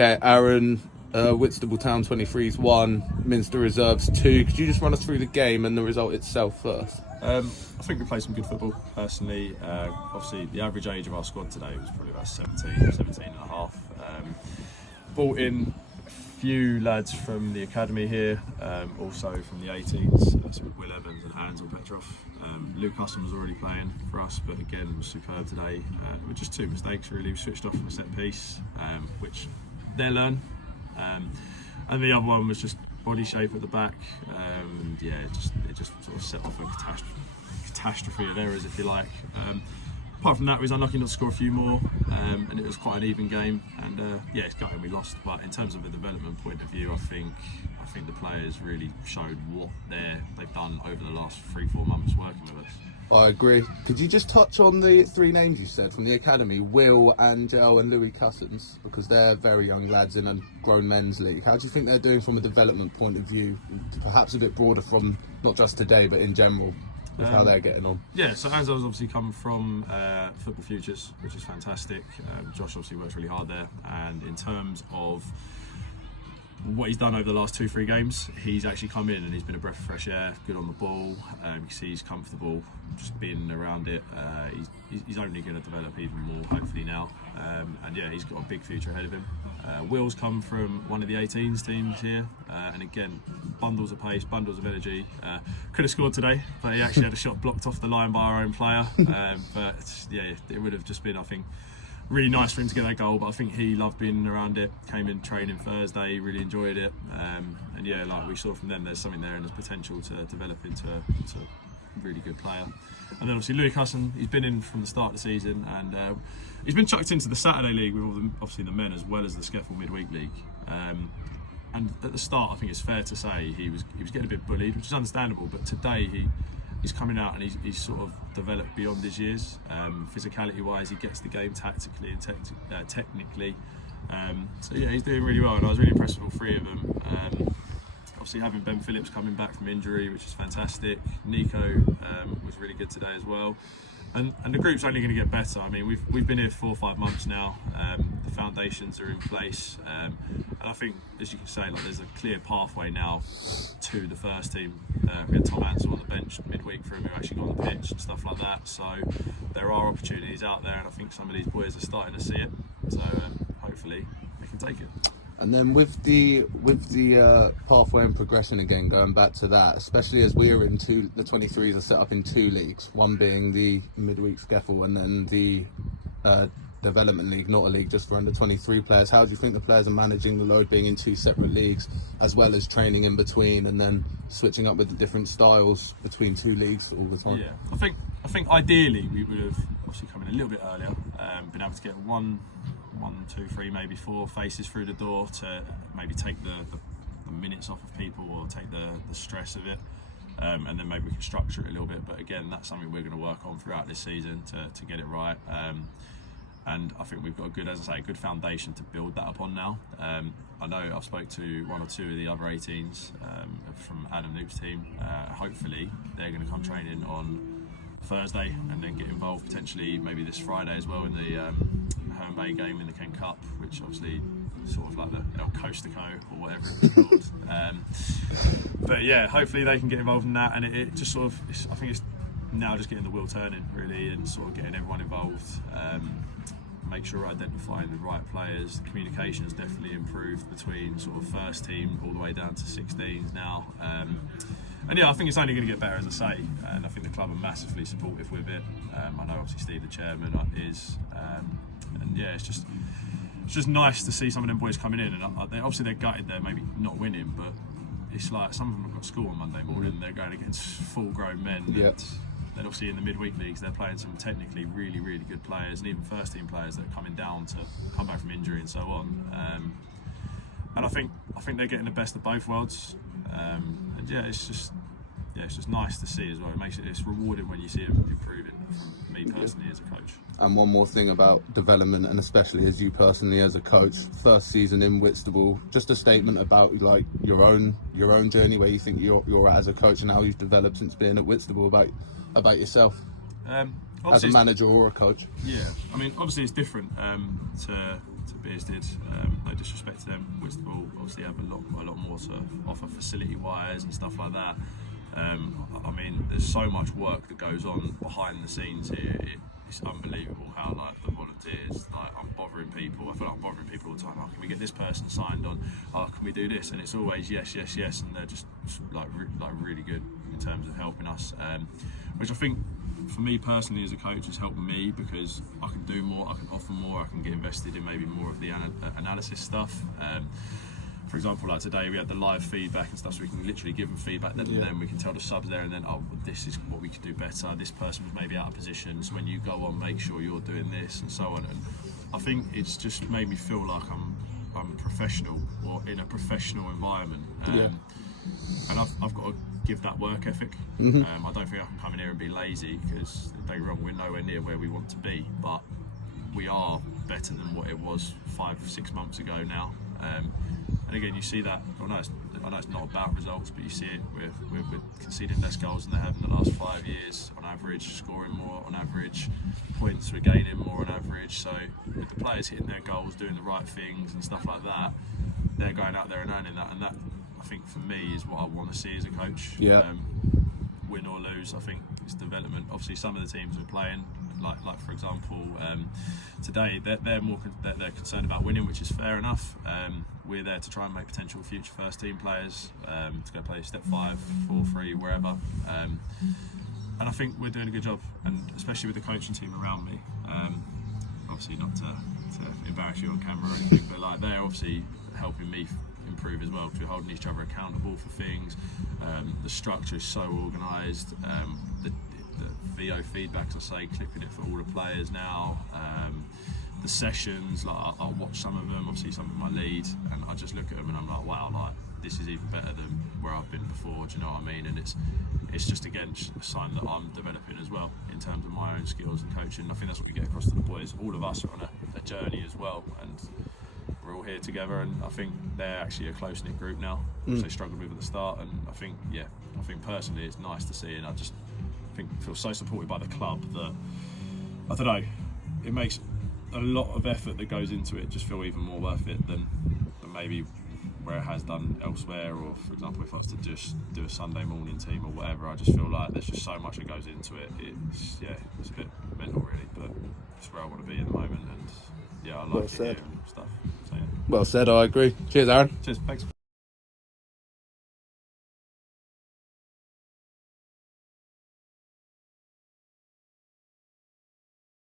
Okay, Aaron, Whitstable Town 23s 1, Minster Reserves 2. Could you just run us through the game and the result itself first? I think we played some good football, personally. Obviously, the average age of our squad today was probably about 17 and a half. Brought in a few lads from the academy here, also from the 18s, so Will Evans and Ansel Petrov. Luke Husson was already playing for us, but again was superb today. With just two mistakes really. We switched off from a set piece, which they'll learn. And the other one was just body shape at the back, and yeah, it just sort of set off a catastrophe of errors, if you like. Apart from that, we was unlucky not to score a few more, and it was quite an even game. And yeah, it's gutting we lost. But in terms of a development point of view, I think the players really showed what they've done over the last 3-4 months working with us. I agree. Could you just touch on the three names you said from the academy, Will, Angel and Louis Cussons, because they're very young lads in a grown men's league. How do you think they're doing from a development point of view, perhaps a bit broader from not just today but in general, with how they're getting on? Yeah, so Angel's obviously come from Football Futures, which is fantastic. Josh obviously works really hard there, and in terms of what he's done over the last 2-3 games, he's actually come in and he's been a breath of fresh air, good on the ball. You can see he's comfortable just being around it. He's only going to develop even more hopefully now, and yeah, he's got a big future ahead of him. Will's come from one of the 18s teams here, and again, bundles of pace, bundles of energy. Could have scored today, but he actually had a shot blocked off the line by our own player. But yeah, it would have just been, I think, really nice for him to get that goal, but I think he loved being around it. Came in training Thursday, really enjoyed it, and yeah, like we saw from them, there's something there and there's potential to develop into a really good player. And then obviously Louis Cusson, he's been in from the start of the season, and he's been chucked into the Saturday league with obviously the men as well as the Skeffel midweek league. And at the start, I think it's fair to say he was getting a bit bullied, which is understandable. But today he's coming out and he's sort of developed beyond his years. Physicality wise, he gets the game tactically and technically. So yeah, he's doing really well, and I was really impressed with all three of them. Obviously having Ben Phillips coming back from injury, which is fantastic. Nico was really good today as well. And the group's only going to get better. I mean, we've been here 4 or 5 months now. The foundations are in place, and I think, as you can say, like there's a clear pathway now to the first team. We had Tom Ansel on the bench midweek for him, who actually got on the pitch and stuff like that. So there are opportunities out there, and I think some of these boys are starting to see it. So hopefully we can take it. And then with the pathway and progression again, going back to that, especially as we are in the 23s are set up in 2 leagues, one being the midweek Skeffel and then the development league, not a league just for under 23 players. How do you think the players are managing the load being in 2 separate leagues, as well as training in between and then switching up with the different styles between 2 leagues all the time? Yeah, I think ideally we would have obviously come in a little bit earlier, been able to get 1, 2, 3, maybe 4 faces through the door to maybe take the minutes off of people or take the stress of it, and then maybe we can structure it a little bit. But again, that's something we're going to work on throughout this season to get it right. And I think we've got a good foundation to build that upon now. I know I've spoke to 1 or 2 of the other 18s from Adam Noop's team. Hopefully they're going to come training on Thursday and then get involved potentially maybe this Friday as well in the home Bay game in the Kent Cup, which obviously sort of like the El Coastico or whatever it's called. But yeah, hopefully they can get involved in that, and it just sort of, I think it's now just getting the wheel turning really, and sort of getting everyone involved. Make sure we're identifying the right players. Communication has definitely improved between sort of first team all the way down to 16s now. And yeah, I think it's only going to get better, as I say, and I think the club are massively supportive with it. I know obviously Steve, the chairman, is, and yeah, it's just nice to see some of them boys coming in, and obviously they're gutted they're maybe not winning, but it's like some of them have got school on Monday morning and they're going against full-grown men. Yeah. And obviously in the midweek leagues they're playing some technically really, really good players, and even first team players that are coming down to come back from injury and so on. And I think they're getting the best of both worlds. And yeah, it's just nice to see as well. It's rewarding when you see it improving. From me personally as a coach. And one more thing about development, and especially as you personally as a coach, first season in Whitstable, just a statement about like your own journey, where you think you're at as a coach and how you've developed since being at Whitstable, about yourself as a manager or a coach. Yeah, I mean obviously it's different to Beers did. No disrespect to them. Whitstable obviously have a lot more to offer facility-wise and stuff like that. I mean, there's so much work that goes on behind the scenes here. It's unbelievable how like the volunteers, like I'm bothering people. I feel like I'm bothering people all the time. Oh, can we get this person signed on? Oh, can we do this? And it's always yes, and they're just like really good in terms of helping us. Which I think, for me personally as a coach, has helped me because I can do more, I can offer more, I can get invested in maybe more of the analysis stuff. For example, like today we had the live feedback and stuff, so we can literally give them feedback then and then. We can tell the subs there and then, oh, this is what we could do better. This person was maybe out of position, so when you go on, make sure you're doing this and so on. And I think it's just made me feel like I'm professional, or in a professional environment. And I've got to give that work ethic. I don't think I can come in here and be lazy, because don't get me wrong, we're nowhere near where we want to be, but we are better than what it was 5-6 months ago now. And again, you see that. I know it's not about results, but you see it. We're conceding less goals than they have in the last 5 years on average, scoring more on average, points we're gaining more on average. So with the players hitting their goals, doing the right things and stuff like that, they're going out there and earning that. And that, I think, for me, is what I want to see as a coach. Win or lose, I think it's development. Obviously, some of the teams we're playing, like for example, today they're concerned about winning, which is fair enough. We're there to try and make potential future first team players to go play step 5, 4, 3, wherever. And I think we're doing a good job, and especially with the coaching team around me. Obviously, not to embarrass you on camera or anything, but like they're obviously helping me improve as well, because we're holding each other accountable for things. The structure is so organised. The VO feedbacks, I say, clipping it for all the players now. The sessions, like I'll watch some of them, obviously some of my lead, and I just look at them and I'm like, wow, like this is even better than where I've been before. Do you know what I mean? And it's just again a sign that I'm developing as well in terms of my own skills and coaching. I think that's what we get across to the boys. All of us are on a journey as well, and we're all here together. And I think they're actually a close-knit group now, which they struggled with at the start. And I think personally it's nice to see, and I just feel so supported by the club that, I don't know, it makes a lot of effort that goes into it just feel even more worth it than maybe where it has done elsewhere. Or for example, if I was to just do a Sunday morning team or whatever, I just feel like there's just so much that goes into it. It's a bit mental really, but it's where I want to be at the moment, and I like it here and stuff. So, Well said, I agree. Cheers, Aaron. Cheers, thanks.